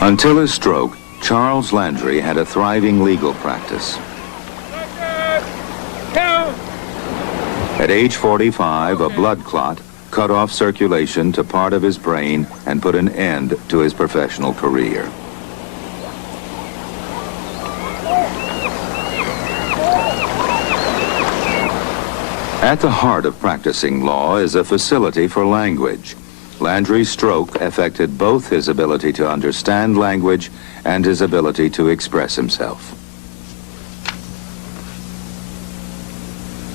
Until his stroke, Charles Landry had a thriving legal practice. At age 45, a blood clot cut off circulation to part of his brain and put an end to his professional career. At the heart of practicing law is a facility for language. Landry's stroke affected both his ability to understand language and his ability to express himself.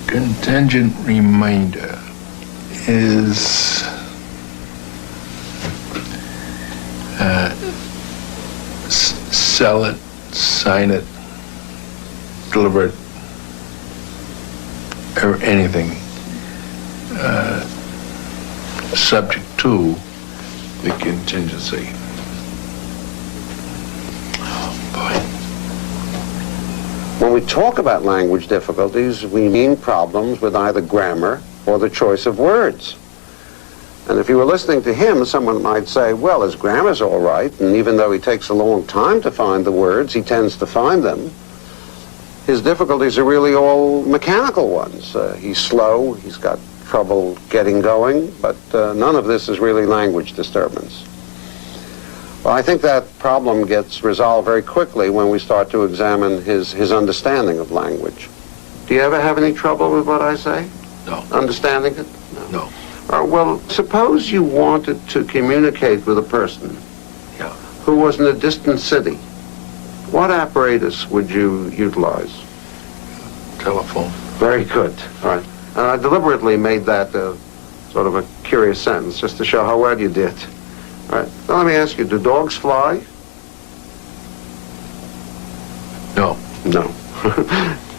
Contingent remainder is sell it, sign it, deliver it, or anything subject to the contingency. Oh, boy. When we talk about language difficulties, we mean problems with either grammar or the choice of words. And if you were listening to him, someone might say, well, his grammar's all right, and even though he takes a long time to find the words, he tends to find them. His difficulties are really all mechanical ones. He's slow, he's got trouble getting going, but none of this is really language disturbance. Well, I think that problem gets resolved very quickly when we start to examine his understanding of language. Do you ever have any trouble with what I say? No. Understanding it? No. Well, suppose you wanted to communicate with a person who was in a distant city. What apparatus would you utilize? Telephone. Very good. All right. And I deliberately made that sort of a curious sentence just to show how well you did. All right. Now let me ask you, do dogs fly? No. No.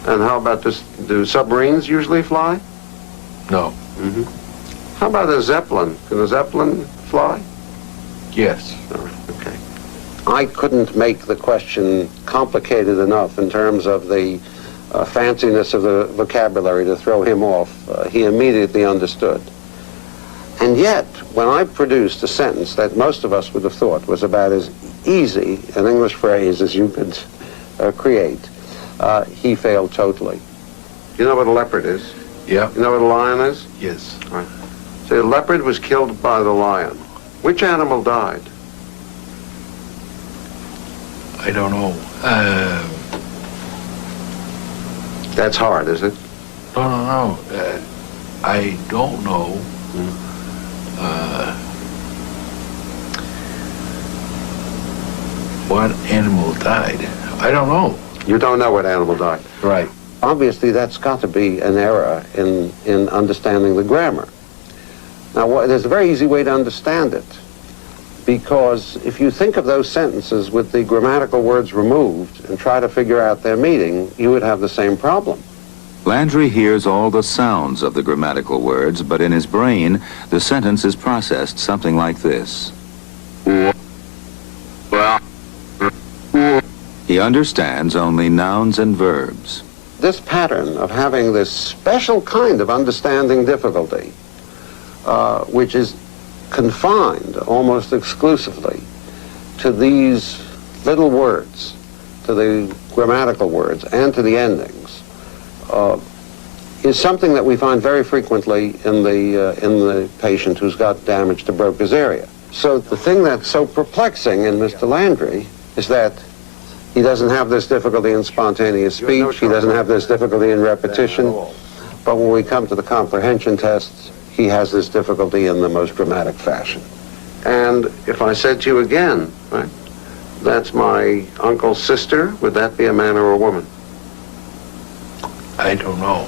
And how about this? Do submarines usually fly? No. Mm-hmm. How about a Zeppelin? Can a Zeppelin fly? Yes. All right. Okay. I couldn't make the question complicated enough in terms of the fanciness of the vocabulary to throw him off. He immediately understood. And yet, when I produced a sentence that most of us would have thought was about as easy an English phrase as you could create, he failed totally. You know what a leopard is? Yeah. You know what a lion is? Yes. All right. So the leopard was killed by the lion. Which animal died? I don't know. That's hard, is it? No. I don't know. What animal died? I don't know. You don't know what animal died. Right. Obviously, that's got to be an error in understanding the grammar. Now, there's a very easy way to understand it, because if you think of those sentences with the grammatical words removed and try to figure out their meaning, you would have the same problem. Landry hears all the sounds of the grammatical words, but in his brain, the sentence is processed something like this. He understands only nouns and verbs. This pattern of having this special kind of understanding difficulty, which is confined almost exclusively to these little words, to the grammatical words and to the endings, is something that we find very frequently in the patient who's got damage to Broca's area. So the thing that's so perplexing in Mr. Landry is that he doesn't have this difficulty in spontaneous speech, he doesn't have this difficulty in repetition, but when we come to the comprehension tests, he has this difficulty in the most dramatic fashion. And if I said to you again, right, that's my uncle's sister, would that be a man or a woman? I don't know.